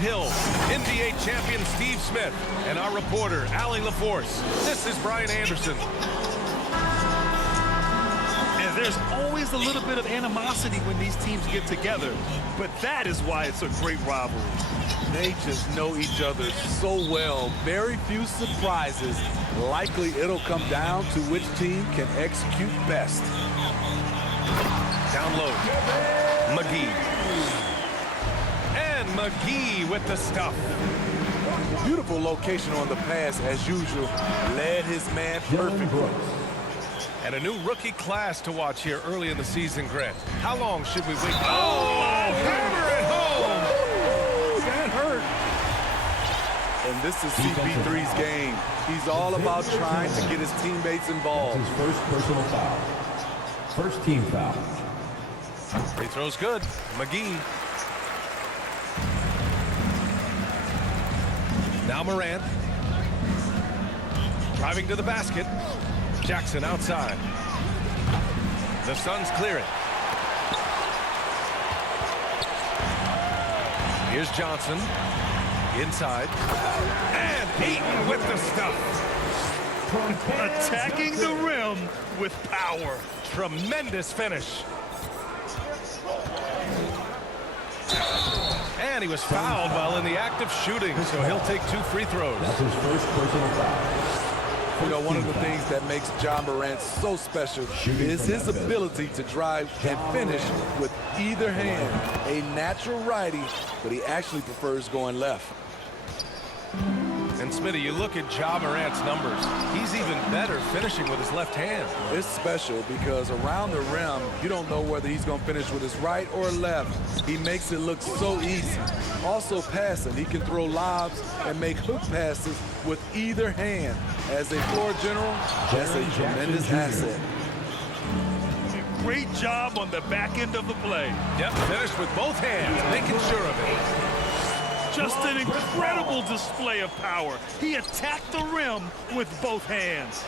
Hill, NBA champion Steve Smith, and our reporter, Allie LaForce. This is Brian Anderson. And there's always a little bit of animosity when these teams get together, but that is why it's a great rivalry. They just know each other so well. Very few surprises. Likely it'll come down to which team can execute best. Down low, McGee. And McGee with the stuff. Beautiful location on the pass as usual. Led his man perfectly. And a new rookie class to watch here early in the season, Grant. How long should we wait? Oh, hammer it home! That hurt. And this is CP3's game. He's all about trying to get his teammates involved. His first personal foul. First team foul. Free throw's good. McGee. Now Morant. Driving to the basket. Jackson outside. The Suns clear it. Here's Johnson. Inside. And Eaton with the stuff. Attacking the rim with power. Tremendous finish. And he was fouled while in the act of shooting, so he'll take 2 free throws. That's his first personal foul. You know, one of the things that makes Ja Morant so special is his ability to drive and finish with either hand. A natural righty, but he actually prefers going left. And Smitty, you look at Ja Morant's numbers. He's even better finishing with his left hand. It's special because around the rim, you don't know whether he's going to finish with his right or left. He makes it look so easy. Also passing, he can throw lobs and make hook passes with either hand. As a floor general, that's a tremendous asset. Great job on the back end of the play. Yep, finished with both hands, making sure of it. Just an incredible display of power. He attacked the rim with both hands.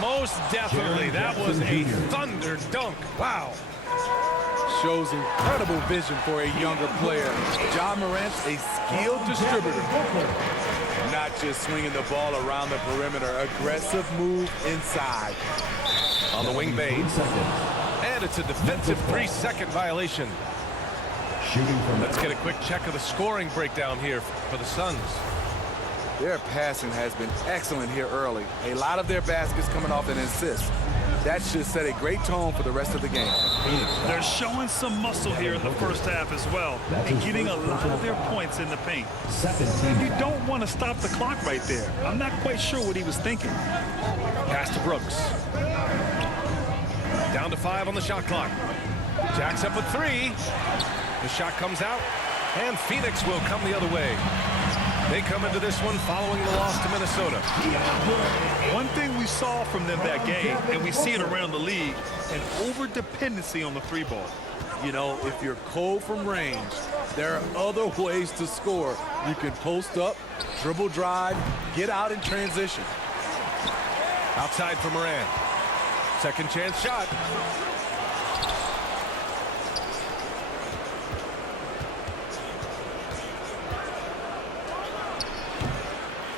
Most definitely, that was a thunder dunk. Wow. Shows incredible vision for a younger player. Ja Morant's a skilled distributor. Not just swinging the ball around the perimeter. Aggressive move inside. On the wing bait. And it's a defensive 3-second violation. Let's get a quick check of the scoring breakdown here for the Suns. Their passing has been excellent here early. A lot of their baskets coming off an assist. That should set a great tone for the rest of the game. They're showing some muscle here in the first half as well, and getting a lot of their points in the paint. You don't want to stop the clock right there. I'm not quite sure what he was thinking. Pass to Brooks. Down to 5 on the shot clock. Jack's up with 3. The shot comes out, and Phoenix will come the other way. They come into this one following the loss to Minnesota. One thing we saw from them that game, and we see it around the league, an over-dependency on the 3-ball. You know, if you're cold from range, there are other ways to score. You can post up, dribble drive, get out in transition. Outside for Morant. Second chance shot.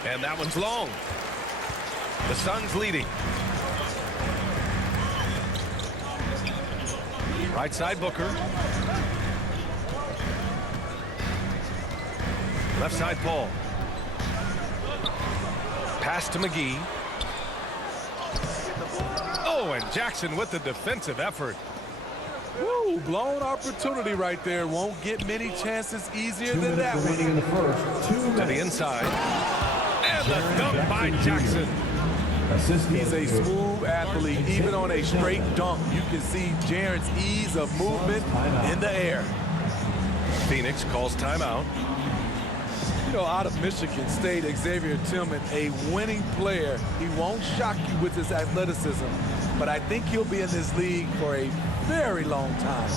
And that one's long. The Suns leading. Right side Booker. Left side Paul. Pass to McGee. Oh, and Jackson with the defensive effort. Woo, blown opportunity right there. Won't get many chances easier than that one. In the first, 2 minutes. To the inside. And the dunk by Jackson. He's a smooth athlete. Even on a straight dunk, you can see Jaren's ease of movement in the air. Phoenix calls timeout. You know, out of Michigan State, Xavier Tillman, a winning player. He won't shock you with his athleticism, but I think he'll be in this league for a very long time.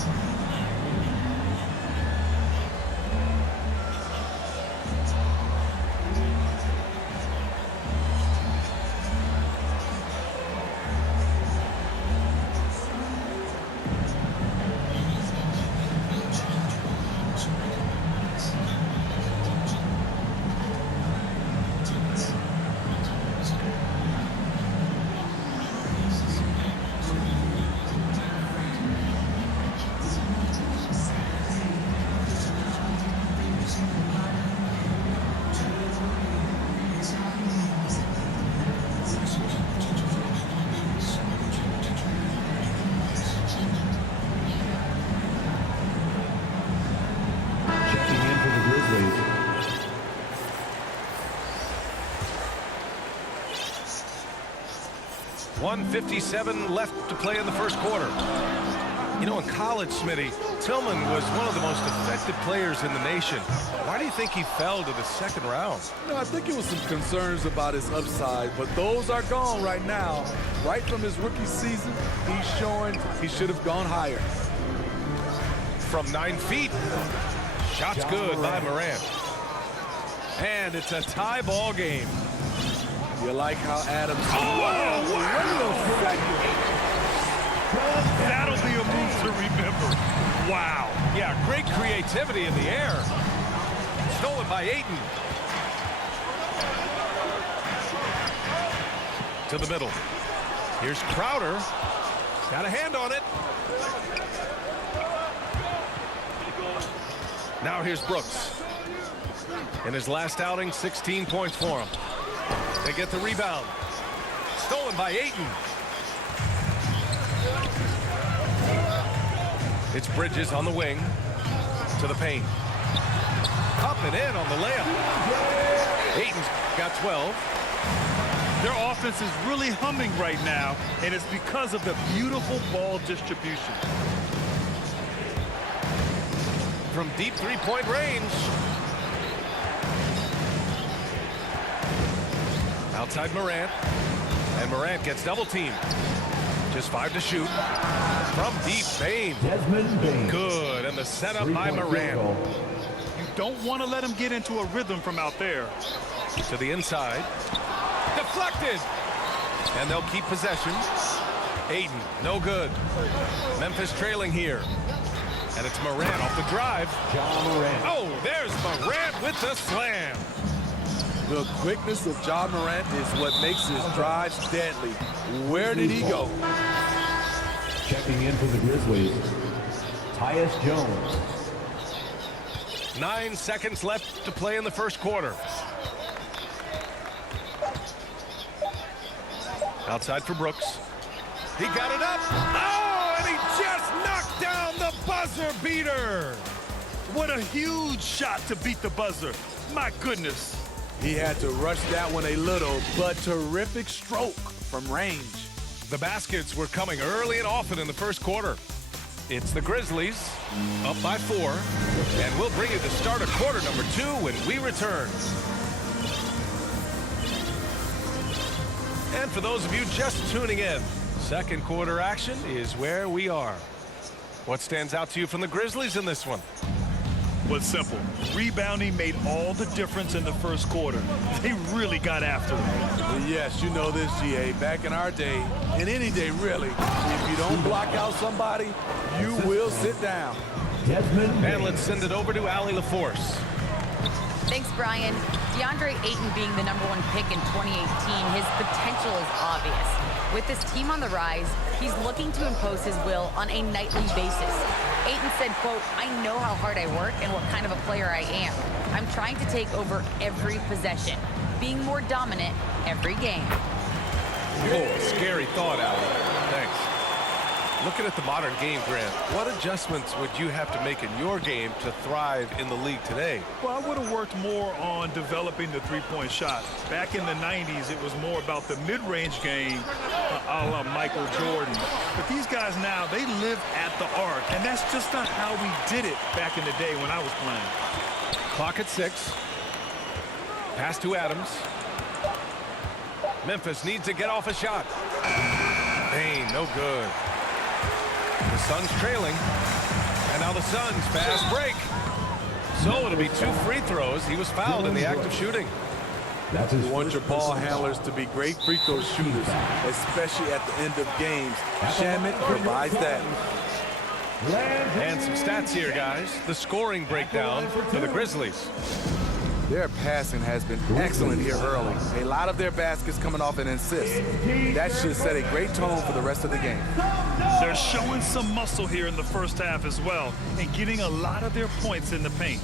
1:57 left to play in the first quarter. You know, in college, Smitty, Tillman was one of the most effective players in the nation. Why do you think he fell to the second round? No, I think it was some concerns about his upside, but those are gone right now. Right from his rookie season, he's showing he should have gone higher. From 9 feet. Shot's good by Morant. And it's a tie ball game. You like how Adams... Oh, that'll be a move to remember. Wow. Yeah, great creativity in the air. Stolen by Ayton. To the middle. Here's Crowder. Got a hand on it. Now here's Brooks. In his last outing, 16 points for him. They get the rebound. Stolen by Ayton. It's Bridges on the wing. To the paint. Up and in on the layup. Ayton's got 12. Their offense is really humming right now, and it's because of the beautiful ball distribution. From deep three-point range. Outside Morant. And Morant gets double-teamed. Just 5 to shoot. From deep, Bain. Good, and the setup by Morant. You don't want to let him get into a rhythm from out there. To the inside. Deflected. And they'll keep possession. Ayton, no good. Memphis trailing here. And it's Morant off the drive. Oh, there's Morant with the slam. The quickness of Ja Morant is what makes his drives deadly. Where did he go? Checking in for the Grizzlies, Tyus Jones. 9 seconds left to play in the first quarter. Outside for Brooks. He got it up. Oh, and he just knocked down the buzzer beater. What a huge shot to beat the buzzer. My goodness. He had to rush that one a little, but terrific stroke from range. The baskets were coming early and often in the first quarter. It's the Grizzlies up by 4, and we'll bring you the start of quarter number 2 when we return. And for those of you just tuning in, second quarter action is where we are. What stands out to you from the Grizzlies in this one? Was simple. Rebounding made all the difference in the first quarter. They really got after it. Well, yes, you know this, GA. Back in our day, and any day really, if you don't block out somebody, you will sit down. And let's send it over to Allie LaForce. Thanks, Brian. DeAndre Ayton being the #1 pick in 2018, his potential is obvious. With this team on the rise, he's looking to impose his will on a nightly basis. Ayton said, quote, "I know how hard I work and what kind of a player I am. I'm trying to take over every possession, being more dominant every game." Oh, scary thought, Allie. Thanks. Looking at the modern game, Grant, what adjustments would you have to make in your game to thrive in the league today? Well, I would have worked more on developing the three-point shot. Back in the 90s, it was more about the mid-range game, a la Michael Jordan. But these guys now, they live at the arc, and that's just not how we did it back in the day when I was playing. Clock at 6. Pass to Adams. Memphis needs to get off a shot. Bain, no good. The Suns trailing. And now the Suns fast break. So it'll be 2 free throws. He was fouled in the act of shooting. You want your ball handlers to be great free throw shooters, especially at the end of games. Shamet provides that. And some stats here, guys. The scoring breakdown for the Grizzlies. Their passing has been excellent here early. A lot of their baskets coming off an assist. That should set a great tone for the rest of the game. They're showing some muscle here in the first half as well and getting a lot of their points in the paint.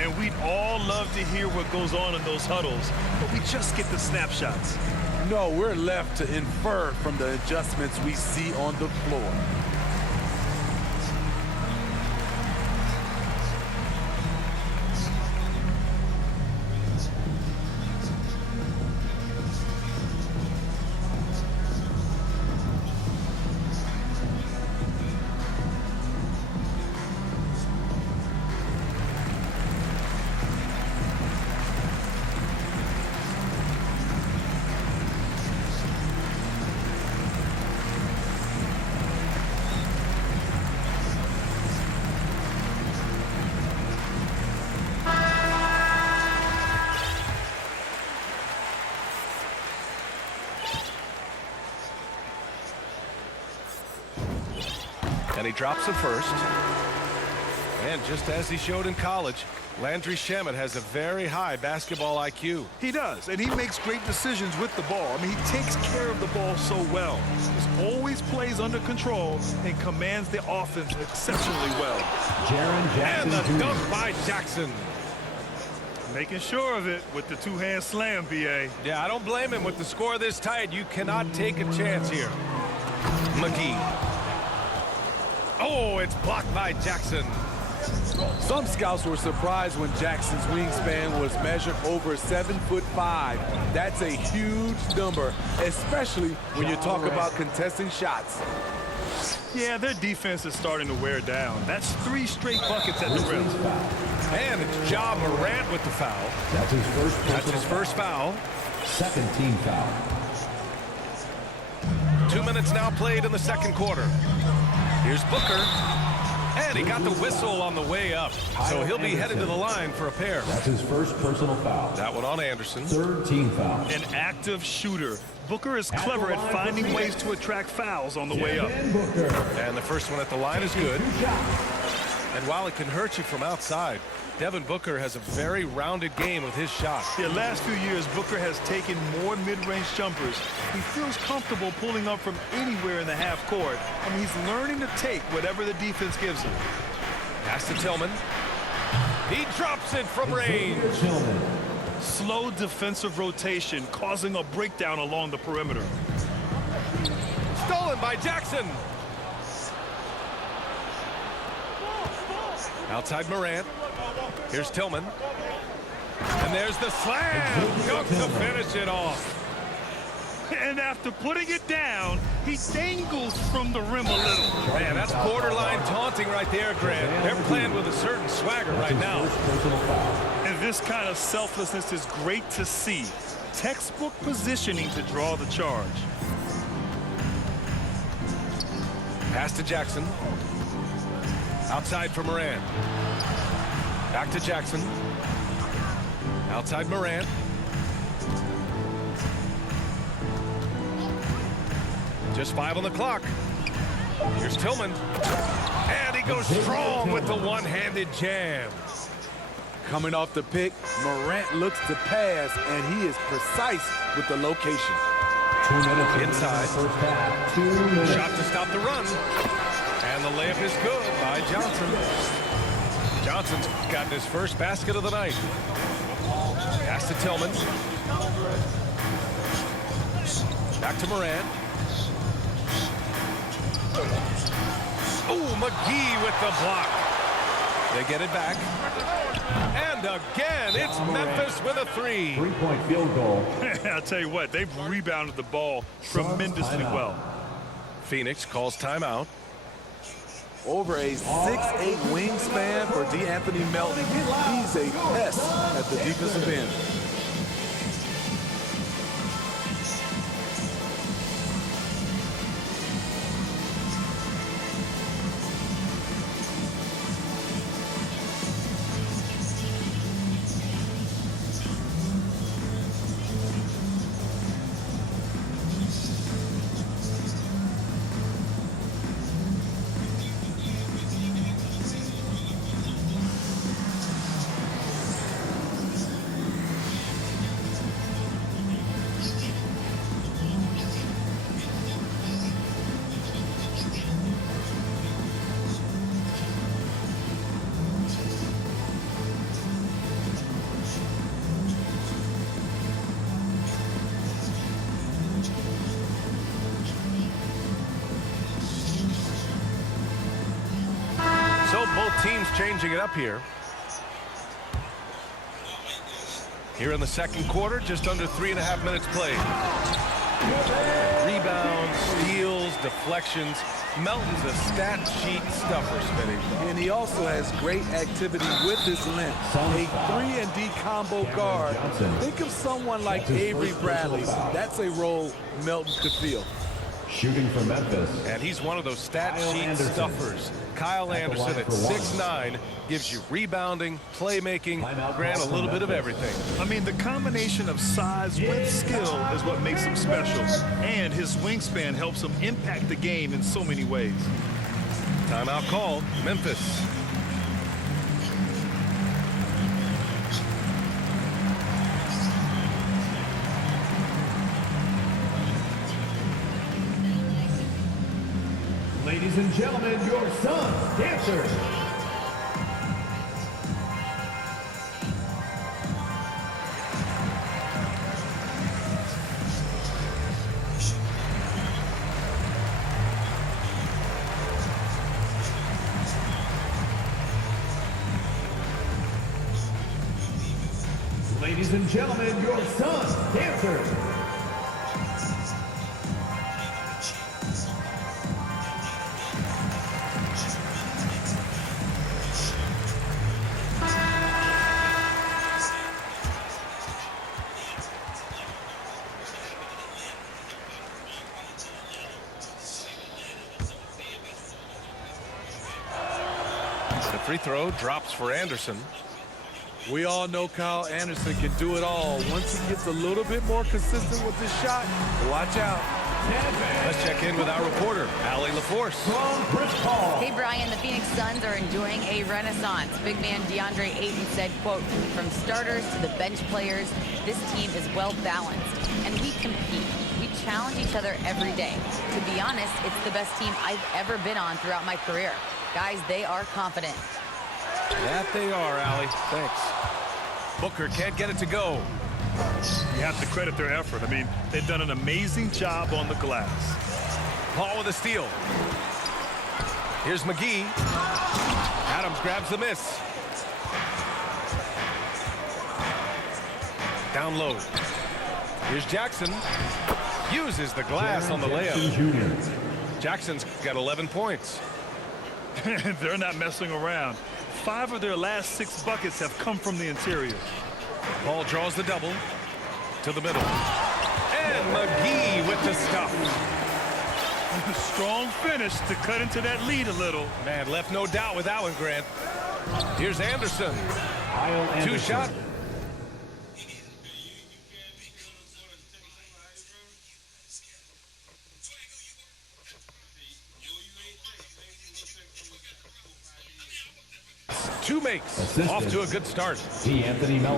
And we'd all love to hear what goes on in those huddles, but we just get the snapshots. No, we're left to infer from the adjustments we see on the floor. And he drops it first. And just as he showed in college, Landry Shamet has a very high basketball IQ. He does, and he makes great decisions with the ball. I mean, he takes care of the ball so well. He always plays under control and commands the offense exceptionally well. Jaren Jackson And the Jr. dunk by Jackson. Making sure of it with the two-hand slam, B.A. Yeah, I don't blame him. With the score this tight, you cannot take a chance here. McGee. Oh, it's blocked by Jackson. Some scouts were surprised when Jackson's wingspan was measured over 7'5". That's a huge number, especially when you talk about contesting shots. Yeah, their defense is starting to wear down. That's 3 straight buckets at the rim. And it's Ja Morant with the foul. That's his first That's his personal first foul. Second team foul. 2 minutes now played in the second quarter. Here's Booker. And he got the whistle on the way up. So he'll be headed to the line for a pair. That's his first personal foul. That one on Anderson. Third team foul. An active shooter. Booker is clever at finding ways to attract fouls on the way up. And the first one at the line is good. And while it can hurt you from outside, Devin Booker has a very rounded game with his shot. Yeah, last few years, Booker has taken more mid-range jumpers. He feels comfortable pulling up from anywhere in the half court. I mean, he's learning to take whatever the defense gives him. Pass to Tillman. He drops it from range. Slow defensive rotation, causing a breakdown along the perimeter. Stolen by Jackson. Outside Morant. Here's Tillman. And there's the slam. Dunk to finish it off. And after putting it down, he dangles from the rim a little. Man, that's borderline taunting right there, Grant. They're playing with a certain swagger right now. And this kind of selflessness is great to see. Textbook positioning to draw the charge. Pass to Jackson. Outside for Morant. Back to Jackson. Outside Morant. Just 5 on the clock. Here's Tillman. And he goes strong with the one-handed jam. Coming off the pick, Morant looks to pass, and he is precise with the location. 2 minutes Inside. First half. 2 minutes. Shot to stop the run. And the layup is good by Johnson. Johnson's gotten his first basket of the night. Pass to Tillman. Back to Morant. Oh, McGee with the block. They get it back. And again, it's Memphis with a 3. 3-point field goal. I'll tell you what, they've rebounded the ball tremendously well. Phoenix calls timeout. Over a 6'8" wingspan for DeAnthony Melton. He's a pest at the defensive end. So both teams changing it up here. Here in the second quarter, just under 3.5 minutes played. Rebounds, steals, deflections. Melton's a stat sheet stuffer, Smitty. And he also has great activity with his length. A 3-and-D combo guard. Think of someone like Avery Bradley. That's a role Melton could fill. Shooting for Memphis. And he's one of those stat sheet Anderson. stuffers. Kyle Anderson at 6'9" gives you rebounding, playmaking, Grant, a little bit of everything. I mean, the combination of size with skill is what makes him special. And his wingspan helps him impact the game in so many ways. Timeout called. Memphis. Ladies and gentlemen, your Suns dancers. Ladies and gentlemen, your Suns dancers. The free throw drops for Anderson. We all know Kyle Anderson can do it all. Once he gets a little bit more consistent with his shot, watch out. Let's check in with our reporter, Allie LaForce. Hey, Brian, the Phoenix Suns are enjoying a renaissance. Big man DeAndre Ayton said, quote, from starters to the bench players, this team is well balanced, and we compete. We challenge each other every day. To be honest, it's the best team I've ever been on throughout my career. Guys, they are confident. That they are, Allie. Thanks. Booker can't get it to go. You have to credit their effort. I mean, they've done an amazing job on the glass. Paul with a steal. Here's McGee. Adams grabs the miss. Down low. Here's Jackson. Uses the glass on the layup. Jackson's got 11 points. They're not messing around. 5 of their last 6 buckets have come from the interior. Paul draws the double to the middle. And McGee with the stuff. Strong finish to cut into that lead a little. Man, left no doubt with that one, Grant. Here's Anderson. Two shot. Two makes. Off to a good start.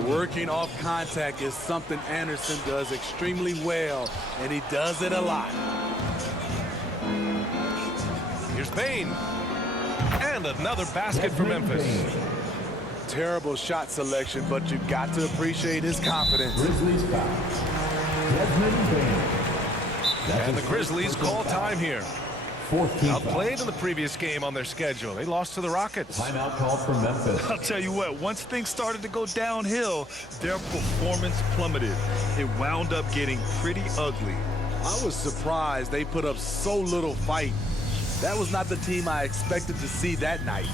Working off contact is something Anderson does extremely well, and he does it a lot. Here's Payne. And another basket for Memphis. Terrible shot selection, but you've got to appreciate his confidence. And the Grizzlies call time here. Outplayed in the previous game on their schedule. They lost to the Rockets. Timeout called for Memphis. I'll tell you what, once things started to go downhill, their performance plummeted. It wound up getting pretty ugly. I was surprised they put up so little fight. That was not the team I expected to see that night.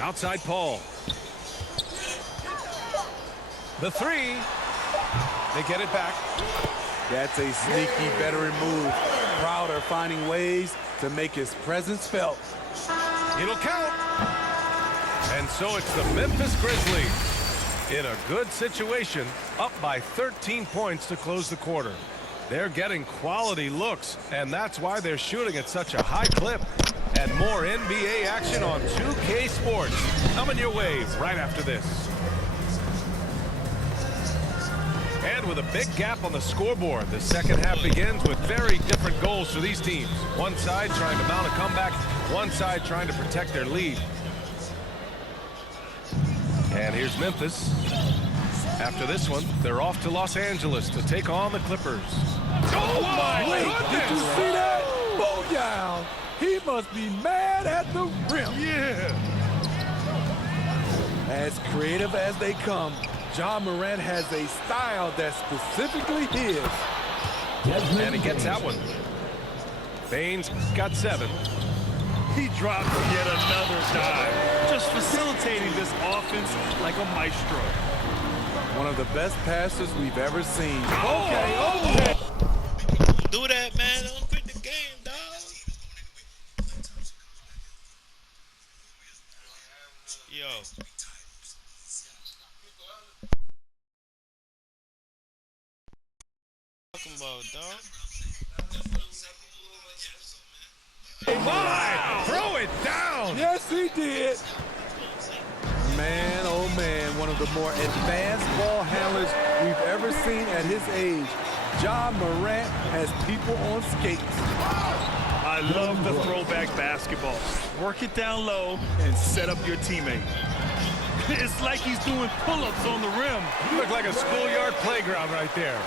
Outside Paul. The three. They get it back. That's a sneaky veteran move. Crowder finding ways to make his presence felt. It'll count. And so it's the Memphis Grizzlies in a good situation, up by 13 points to close the quarter. They're getting quality looks, and that's why they're shooting at such a high clip. And more NBA action on 2K Sports coming your way right after this. And with a big gap on the scoreboard, the second half begins with very different goals for these teams. One side trying to mount a comeback, one side trying to protect their lead. And here's Memphis. After this one, they're off to Los Angeles to take on the Clippers. Oh my goodness! Did you see that? Boom down. He must be mad at the rim. Yeah. As creative as they come, John Morant has a style that's specifically his. And he gets that one. Baines got 7. He dropped yet another dive, just facilitating this offense like a maestro. One of the best passes we've ever seen. Okay. Do that, man. Don't quit the game, dog. Yo. Talking about, dog. My! Throw it down! Yes, he did. Man, oh man, one of the more advanced ball handlers we've ever seen at his age. John Morant has people on skates. I love the throwback basketball. Work it down low and set up your teammate. It's like he's doing pull-ups on the rim. You look like a schoolyard playground right there.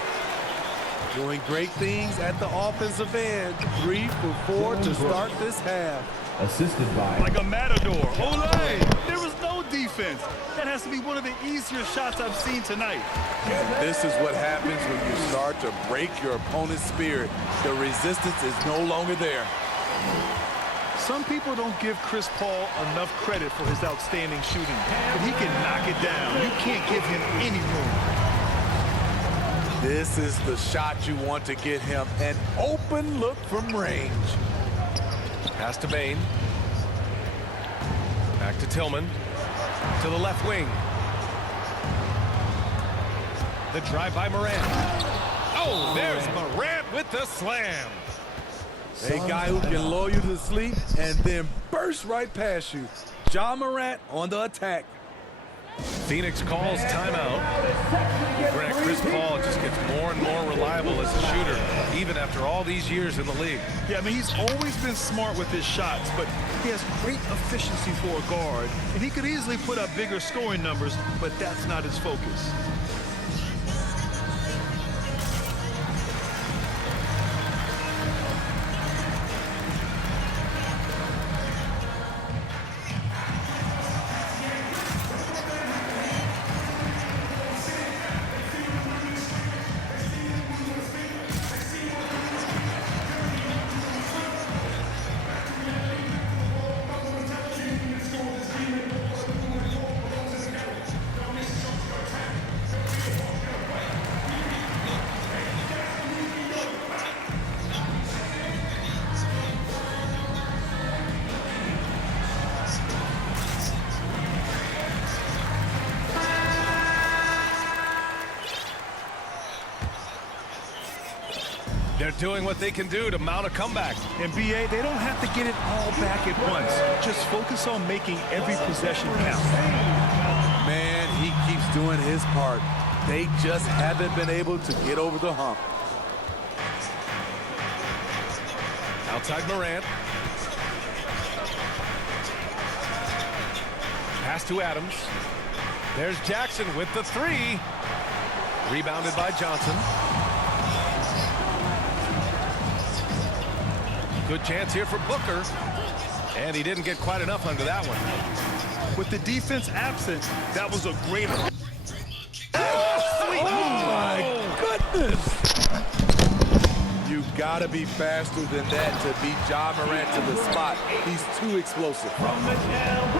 Doing great things at the offensive end. 3 for 4 to start this half. Assisted by Like a matador. Olé! There was no defense. That has to be one of the easier shots I've seen tonight. And this is what happens when you start to break your opponent's spirit. The resistance is no longer there. Some people don't give Chris Paul enough credit for his outstanding shooting, but he can knock it down. You can't give him any room. This is the shot you want to get him. An open look from range. Pass to Bane. Back to Tillman. To the left wing. The drive by Morant. Oh, there's Morant with the slam. A guy who can lull you to sleep and then burst right past you. John Morant on the attack. Phoenix calls timeout. Grant, Chris Paul just gets more and more reliable as a shooter, even after all these years in the league. Yeah, I mean, he's always been smart with his shots, but he has great efficiency for a guard, and he could easily put up bigger scoring numbers, but that's not his focus. They're doing what they can do to mount a comeback. And BA, they don't have to get it all back at once. Just focus on making every possession count. Man, he keeps doing his part. They just haven't been able to get over the hump. Outside Morant. Pass to Adams. There's Jackson with the 3. Rebounded by Johnson. Good chance here for Booker. And he didn't get quite enough under that one. With the defense absent, that was a great... Oh my goodness! You gotta be faster than that to beat John Morant to the spot. He's too explosive.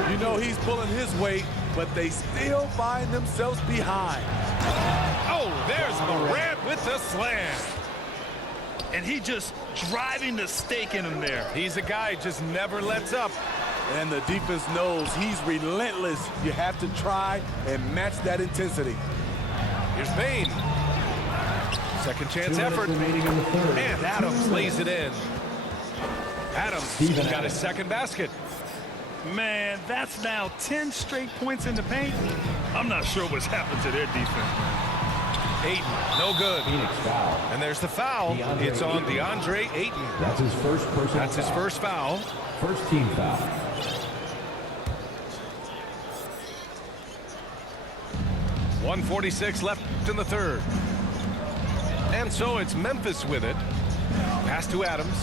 You know he's pulling his weight, but they still find themselves behind. Oh, there's Morant with the slam. And he just driving the stake in him there. He's a guy who just never lets up. And the defense knows he's relentless. You have to try and match that intensity. Here's Bane. Second chance effort. And Adams lays it in. Adams got his second basket. Man, that's now 10 straight points in the paint. I'm not sure what's happened to their defense. Ayton, no good. Phoenix foul. And there's the foul. It's on DeAndre Ayton. That's his first personal That's his first foul. First team foul. 1:46 left in the third. And so it's Memphis with it. Pass to Adams.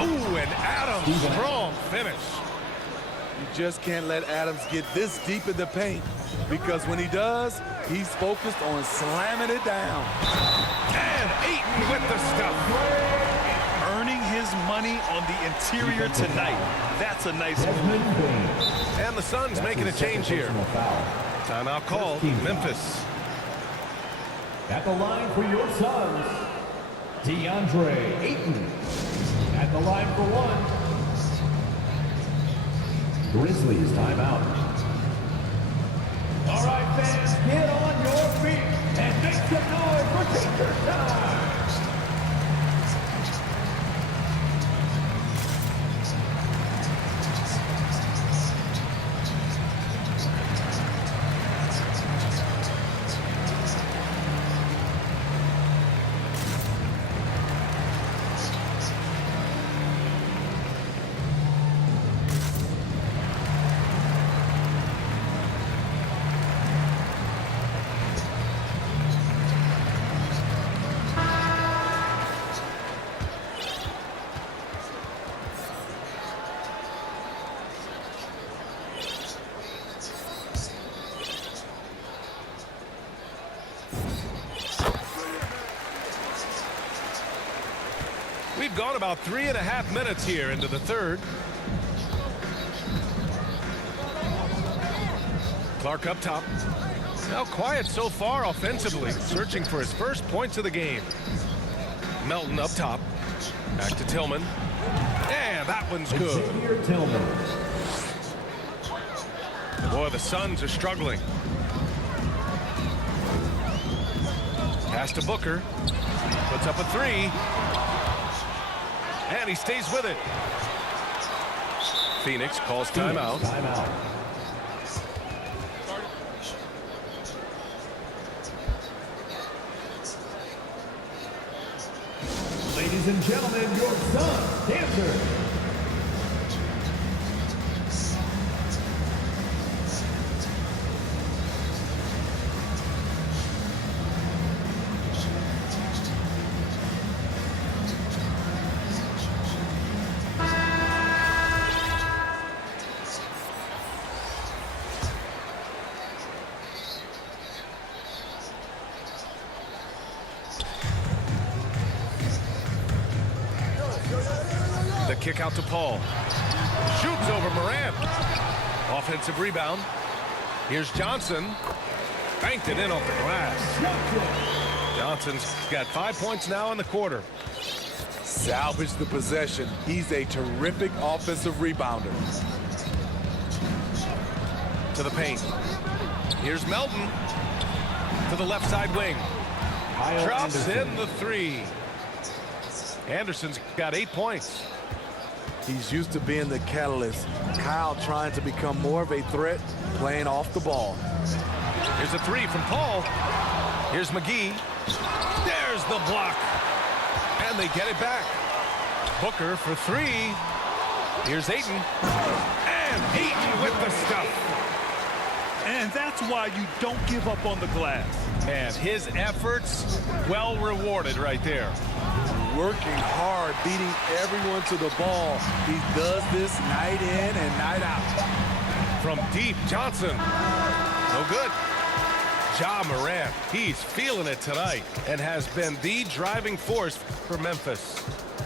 Ooh, and Adams, strong finish. You just can't let Adams get this deep in the paint, because when he does, he's focused on slamming it down. And Ayton with the stuff. Earning his money on the interior tonight. That's a nice move. And the Suns making a change here. Timeout called, Memphis. At the line for your Suns, DeAndre Ayton. At the line for one. Grizzlies timeout. All right, fans, get on your feet and make some noise for Taker time. We've gone about 3.5 minutes here into the third. Clark up top. Now quiet so far offensively, searching for his first points of the game. Melton up top. Back to Tillman. And that one's good. Boy, the Suns are struggling. Pass to Booker. Puts up a three. And he stays with it. Phoenix calls timeout. Ladies and gentlemen, your Suns dancer. Kick out to Paul. Shoots over Morant. Offensive rebound. Here's Johnson. Banked it in off the glass. Johnson's got 5 points now in the quarter. Salvage the possession. He's a terrific offensive rebounder. To the paint. Here's Melton. To the left side wing. Drops in the three. Anderson's got 8 points. He's used to being the catalyst. Kyle trying to become more of a threat, playing off the ball. Here's a three from Paul. Here's McGee. There's the block. And they get it back. Booker for three. Here's Ayton. And Ayton with the stuff. And that's why you don't give up on the glass. Man, his efforts well rewarded right there. Working hard, beating everyone to the ball. He does this night in and night out. From deep, Johnson. No good. Ja Morant, he's feeling it tonight and has been the driving force for Memphis.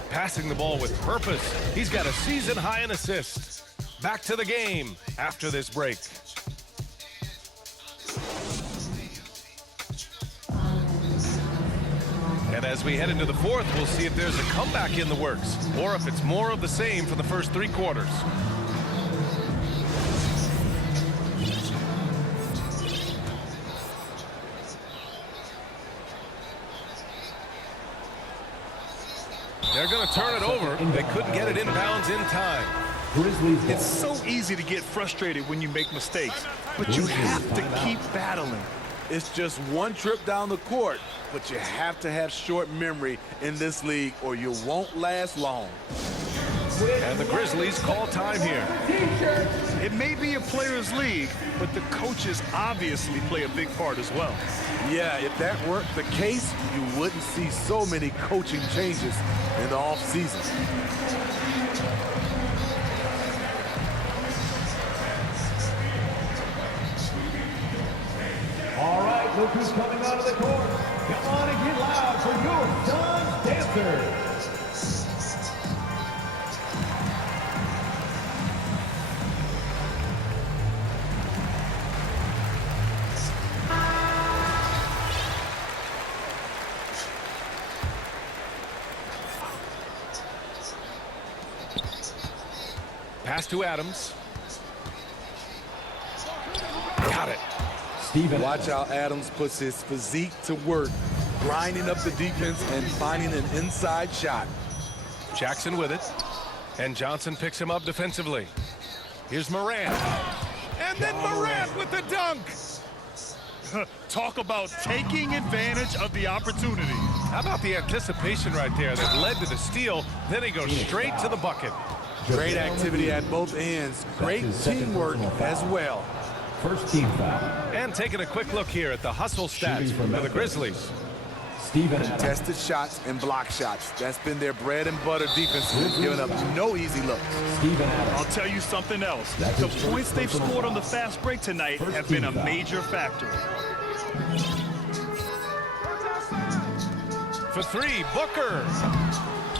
Passing the ball with purpose. He's got a season high in assists. Back to the game after this break. And as we head into the fourth, we'll see if there's a comeback in the works or if it's more of the same for the first 3 quarters. They're going to turn it over. They couldn't get it inbounds in time. It's so easy to get frustrated when you make mistakes, but you have to keep battling. It's just one trip down the court, but you have to have short memory in this league or you won't last long. And the Grizzlies call time here. It may be a players' league, but the coaches obviously play a big part as well. Yeah, if that weren't the case, you wouldn't see so many coaching changes in the offseason. All right, look who's coming onto the court. Come on and get loud for your Suns dancers. Pass to Adams. Got it. Steven. Watch how Adams puts his physique to work, grinding up the defense and finding an inside shot. Jackson with it. And Johnson picks him up defensively. Here's Morant. And then Morant with the dunk. Talk about taking advantage of the opportunity. How about the anticipation right there that led to the steal? Then he goes straight to the bucket. Great activity at both ends. Great teamwork as well. First team foul. And taking a quick look here at the hustle stats for the Grizzlies. Steven. Tested shots and block shots. That's been their bread and butter defense. Giving up no easy looks. Steven. I'll tell you something else. The points they've scored on the fast break tonight have been a major factor. For three, Booker.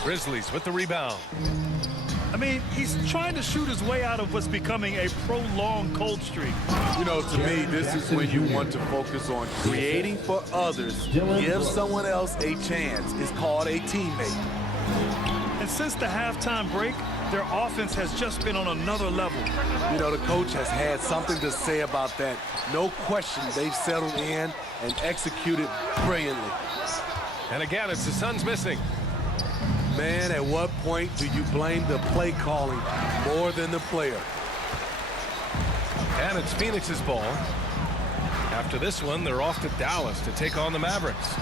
Grizzlies with the rebound. I mean, he's trying to shoot his way out of what's becoming a prolonged cold streak. You know, to me, this is when you want to focus on creating for others. Give someone else a chance. It's called a teammate. And since the halftime break, their offense has just been on another level. You know, the coach has had something to say about that. No question, they've settled in and executed brilliantly. And again, it's the Suns missing. Man, at what point do you blame the play calling more than the player? And it's Phoenix's ball. After this one, they're off to Dallas to take on the Mavericks.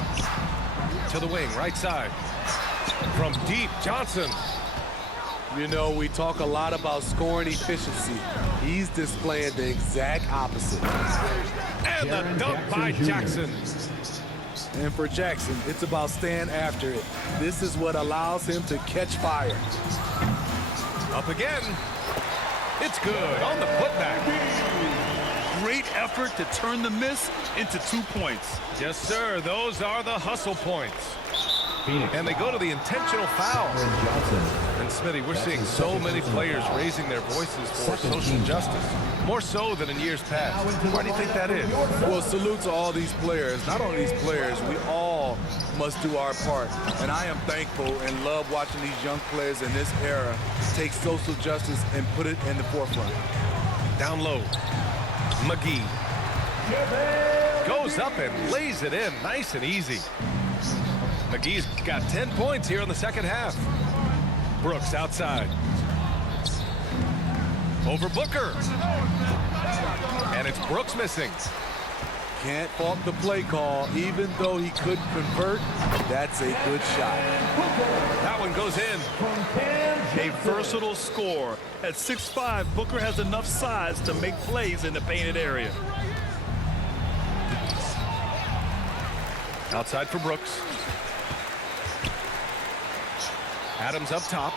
To the wing, right side. From deep, Johnson. You know, we talk a lot about scoring efficiency. He's displaying the exact opposite. And the dunk by Jackson. And for Jackson, it's about staying after it. This is what allows him to catch fire. Up again. It's good on the putback. Great effort to turn the miss into 2 points. Yes, sir. Those are the hustle points. And they go to the intentional foul. And Smitty, we're seeing so many players raising their voices for social justice, more so than in years past. Why do you think that is? Well, salute to all these players. Not only these players, we all must do our part. And I am thankful and love watching these young players in this era take social justice and put it in the forefront. Down low. McGee goes up and lays it in nice and easy. McGee's got 10 points here in the second half. Brooks outside. Over Booker. And it's Brooks missing. Can't fault the play call. Even though he couldn't convert, that's a good shot. That one goes in. A versatile scorer. At 6'5", Booker has enough size to make plays in the painted area. Outside for Brooks. Adams up top.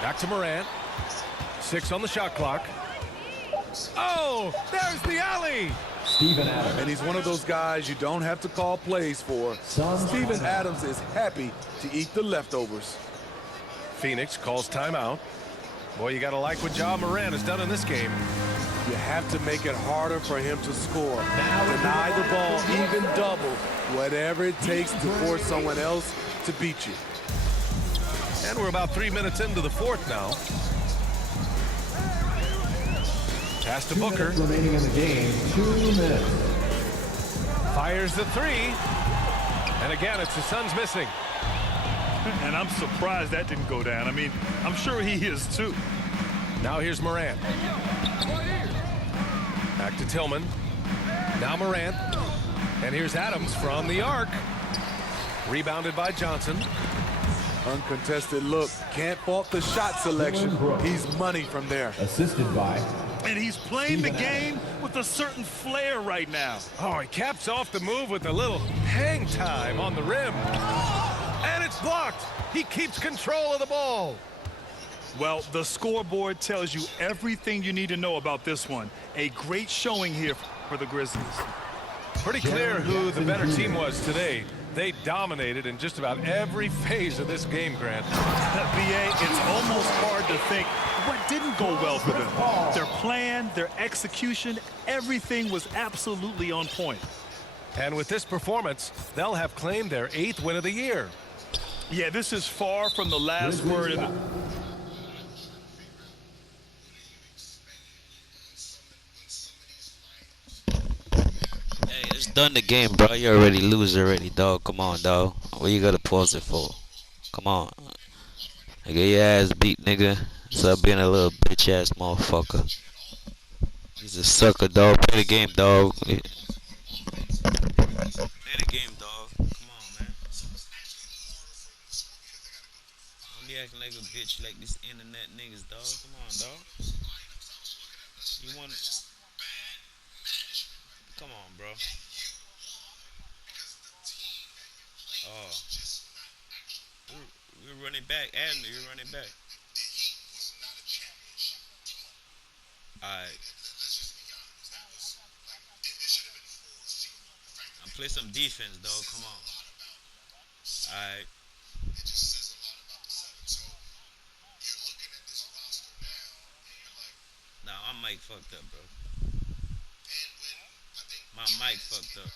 Back to Morant. 6 on the shot clock. Oh, there's the alley. Steven Adams. And he's one of those guys you don't have to call plays for. Steven Adams is happy to eat the leftovers. Phoenix calls timeout. Boy, you got to like what Ja Morant has done in this game. You have to make it harder for him to score. Deny the ball, even double, whatever it takes to force someone else to beat you. And we're about 3 minutes into the fourth now. Pass to Booker. Remaining in the game, 2 minutes. Fires the three. And again, it's the Suns missing. And I'm surprised that didn't go down. I mean, I'm sure he is too. Now here's Morant. Back to Tillman. Now Morant. And here's Adams from the arc. Rebounded by Johnson. Uncontested look. Can't fault the shot selection. He's money from there. Assisted by And he's playing the game with a certain flair right now. Oh, he caps off the move with a little hang time on the rim. And it's blocked. He keeps control of the ball. Well, the scoreboard tells you everything you need to know about this one. A great showing here for the Grizzlies. Pretty clear who the better team was today. They dominated in just about every phase of this game, Grant. BA, it's almost hard to think what didn't go well for them. Their plan, their execution, everything was absolutely on point. And with this performance, they'll have claimed their 8th win of the year. Yeah, this is far from the last word of the... Hey, it's done the game, bro. You already lose already, dog. Come on, dog. What you gotta pause it for? Come on. I get your ass beat, nigga. Stop being a little bitch ass motherfucker. He's a sucker, dog. Play the game, dog. Play the game, dog. Come on, man. Don't be acting like a bitch like these internet niggas, dog. Come on, dog. You want... Come on, bro. Oh. We're running back. Adler, you're running back. Alright. I'm play some defense, though. Come on. Alright. Nah, my mic fucked up, bro. My mic fucked up.